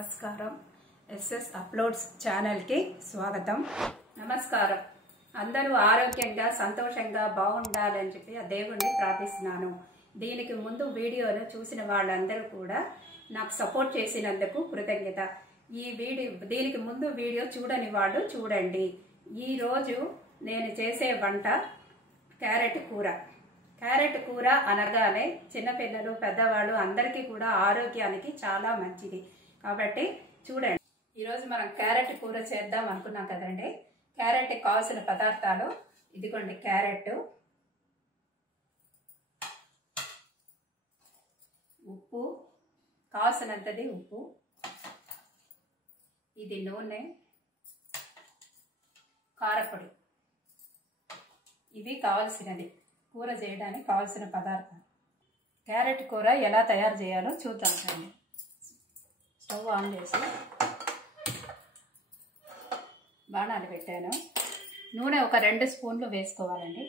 నమస్కారం. SS uploads ఛానల్కి స్వాగతం. నమస్కారం. అందరూ ఆరోగ్యంగా సంతోషంగా బాగుండాలని చెప్పి ఆ దేవుణ్ణి ప్రార్థిస్తున్నాను. దీనికి ముందు వీడియోను చూసిన వాళ్ళందరూ కూడా నాకు సపోర్ట్ చేసినందుకు కృతజ్ఞత. దీనికి ముందు వీడియో చూడని వాళ్ళు చూడండి. ఈరోజు నేను చేసే వంట క్యారెట్ కూర. క్యారెట్ కూర అనగానే చిన్నపిల్లలు పెద్దవాళ్ళు అందరికీ కూడా ఆరోగ్యానికి చాలా మంచిది కాబట్టి చూడండి. ఈరోజు మనం క్యారెట్ కూర చేద్దాం అనుకున్నాం కదండి. క్యారెట్కి కావాల్సిన పదార్థాలు ఇదిగోండి. క్యారెట్, ఉప్పు, కావాల్సినంతది ఉప్పు, ఇది నూనె, కారపొడి. ఇవి కావాల్సినది కూర చేయడానికి కావాల్సిన పదార్థాలు. క్యారెట్ కూర ఎలా తయారు చేయాలో చూద్దాం రండి. స్టవ్ ఆన్ చేసి బాణాలు పెట్టాను. నూనె ఒక 2 స్పూన్లు వేసుకోవాలండి.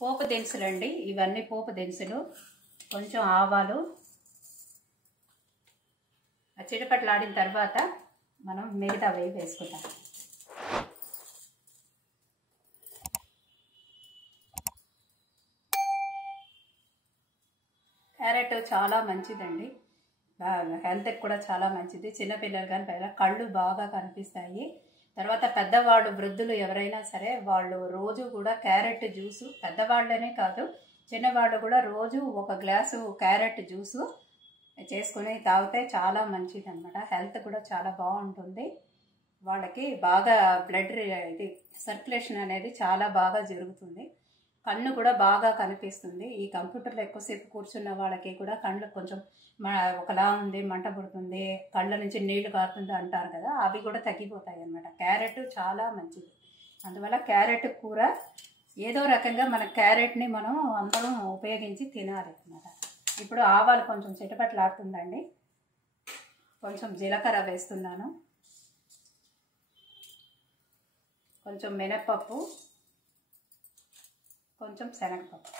పోపు దినుసులు అండి, ఇవన్నీ పోపు దినుసులు. కొంచెం ఆవాలు చిటపట్లాడిన తర్వాత మనం మిగతా వేసుకుంటాం. క్యారెట్ చాలా మంచిదండి, హెల్త్కి కూడా చాలా మంచిది. చిన్నపిల్లలు కానీ పైన కళ్ళు బాగా కనిపిస్తాయి. తర్వాత పెద్దవాళ్ళు వృద్ధులు ఎవరైనా సరే వాళ్ళు రోజు కూడా క్యారెట్ జ్యూసు, పెద్దవాళ్ళనే కాదు చిన్నవాళ్ళు కూడా రోజు ఒక గ్లాసు క్యారెట్ జ్యూసు చేసుకుని తాగితే చాలా మంచిది అన్నమాట. హెల్త్ కూడా చాలా బాగుంటుంది. వాళ్ళకి బాగా బ్లడ్ సర్క్యులేషన్ అనేది చాలా బాగా జరుగుతుంది. కన్ను కూడా బాగా కనిపిస్తుంది. ఈ కంప్యూటర్లో ఎక్కువసేపు కూర్చున్న వాళ్ళకి కూడా కళ్ళు కొంచెం ఒకలా ఉంది, మంట పుడుతుంది, కళ్ళ నుంచి నీళ్లు కారుతుంది అంటారు కదా, అవి కూడా తగ్గిపోతాయి అన్నమాట. క్యారెట్ చాలా మంచిది. అందువల్ల క్యారెట్ కూర ఏదో రకంగా మన క్యారెట్ని మనం అందరం ఉపయోగించి తినాలి అన్నమాట. ఇప్పుడు ఆవాలు కొంచెం చిటపట్లాడుతుందండి. కొంచెం జీలకర్ర వేస్తున్నాను, కొంచెం మినప్పప్పు, కొంచెం శనగపప్పు.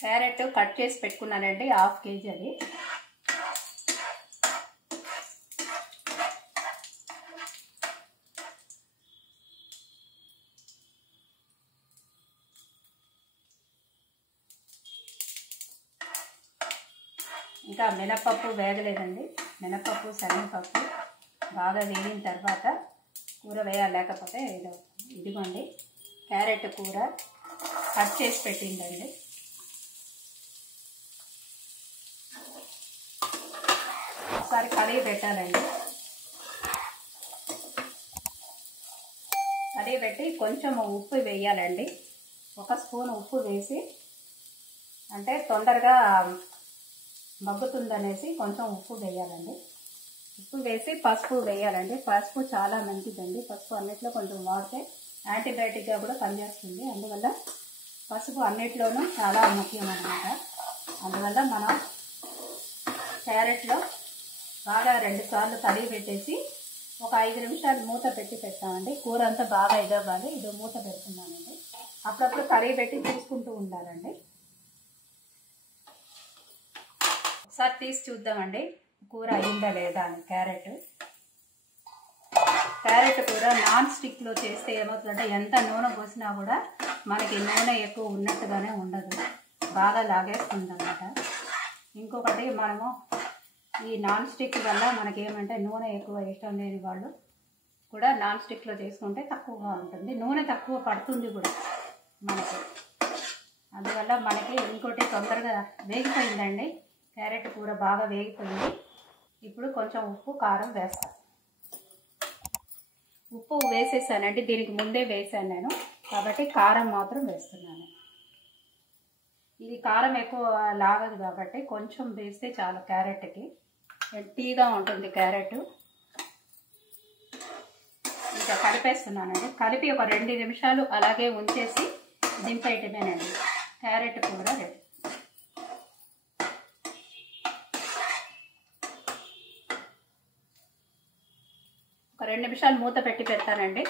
క్యారెట్ కట్ చేసి పెట్టుకున్నానండి, 1/2 కేజీ అది. ఇంకా మినప్పప్పు వేగలేదండి. మినప్పప్పు శనగపప్పు బాగా వేగిన తర్వాత కూర వేయాలి, లేకపోతే ఇదిగోండి క్యారెట్ కూర కట్ చేసి పెట్టిందండి. ఒకసారి కడిగి పెట్టాలండి. కడిగి పెట్టి కొంచెం ఉప్పు వేయాలండి. 1 స్పూన్ ఉప్పు వేసి, అంటే తొందరగా మగ్గుతుందనేసి కొంచెం ఉప్పు వేయాలండి. ఉప్పు వేసి పసుపు వేయాలండి. పసుపు చాలా మంచిదండి. పసుపు అన్నిట్లో కొంచెం వాడితే యాంటీబయాటిక్గా కూడా పనిచేస్తుంది. అందువల్ల పసుపు అన్నిట్లోనూ చాలా ముఖ్యం అన్నమాట. అందువల్ల మనం క్యారెట్లో బాగా 2 సార్లు కడిగి పెట్టేసి ఒక 5 నిమిషాలు మూత పెట్టి పెట్టామండి. కూర అంతా బాగా ఇదవ్వాలి. ఇది మూత పెడుతున్నానండి. అప్పుడప్పుడు కడిగి పెట్టి చూసుకుంటూ ఉండాలండి. ఒకసారి తీసి చూద్దామండి కూర అయిందా లేదా అని. క్యారెట్ కూర నాన్ స్టిక్లో చేస్తే ఏమవుతుందంటే ఎంత నూనె పోసినా కూడా మనకి నూనె ఎక్కువ ఉన్నట్టుగానే ఉండదు, బాగా లాగేస్తుంది అన్నమాట. ఇంకొకటి మనము ఈ నాన్ స్టిక్ వల్ల మనకేమంటే నూనె ఎక్కువ ఇష్టం లేని వాళ్ళు కూడా నాన్ స్టిక్లో చేసుకుంటే తక్కువగా ఉంటుంది, నూనె తక్కువ పడుతుంది కూడా మనకి. అందువల్ల మనకి ఇంకోటి తొందరగా వేగిపోయిందండి. క్యారెట్ కూర బాగా వేగిపోయింది. ఇప్పుడు కొంచెం ఉప్పు కారం వేస్తాను. ఉప్పు వేసేసానండి, దీనికి ముందే వేసాను నేను, కాబట్టి కారం మాత్రం వేస్తున్నాను. ఇది కారం ఎక్కువ లాగదు కాబట్టి కొంచెం వేస్తే చాలు. క్యారెట్కి తీగా ఉంటుంది క్యారెట్. ఇంకా కలిపేస్తున్నానండి. కలిపి ఒక 2 నిమిషాలు అలాగే ఉంచేసి దింపేయటమేనండి. క్యారెట్ కూర రెడీ. ఒక ఒక 2 నిమిషాలు మూత పెట్టి పెడతానండి.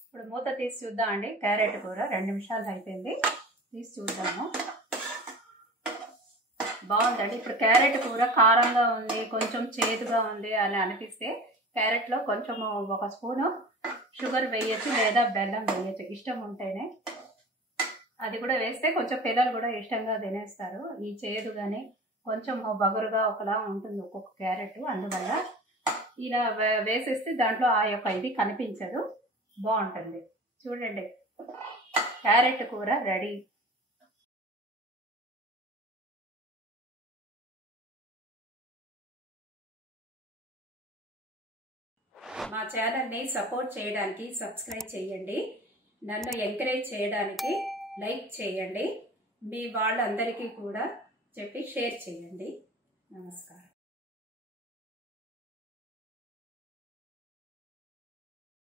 ఇప్పుడు మూత తీసి చూద్దాం అండి. క్యారెట్ కూర 2 నిమిషాలు అయిపోయింది. తీసి చూద్దాము. బాగుందండి. ఇప్పుడు క్యారెట్ కూర కారంగా ఉంది, కొంచెం చేదుగా ఉంది అని అనిపిస్తే క్యారెట్లో కొంచెం 1 స్పూను షుగర్ వేయచ్చు లేదా బెల్లం వేయచ్చు, ఇష్టం ఉంటేనే. అది కూడా వేస్తే కొంచెం పిల్లలు కూడా ఇష్టంగా తినేస్తారు. ఈ చేదు కానీ కొంచెం బగురుగా ఒకలా ఉంటుంది ఒక్కొక్క క్యారెట్, అందువల్ల ఇలా వేసేస్తే దాంట్లో ఆ యొక్క ఇది కనిపించదు, బాగుంటుంది. చూడండి, క్యారెట్ కూర రెడీ. మా ఛానల్ని సపోర్ట్ చేయడానికి సబ్స్క్రైబ్ చేయండి. నన్ను ఎంకరేజ్ చేయడానికి లైక్ చేయండి. మీ వాళ్ళందరికీ కూడా చెప్పి షేర్ చేయండి. నమస్కారం.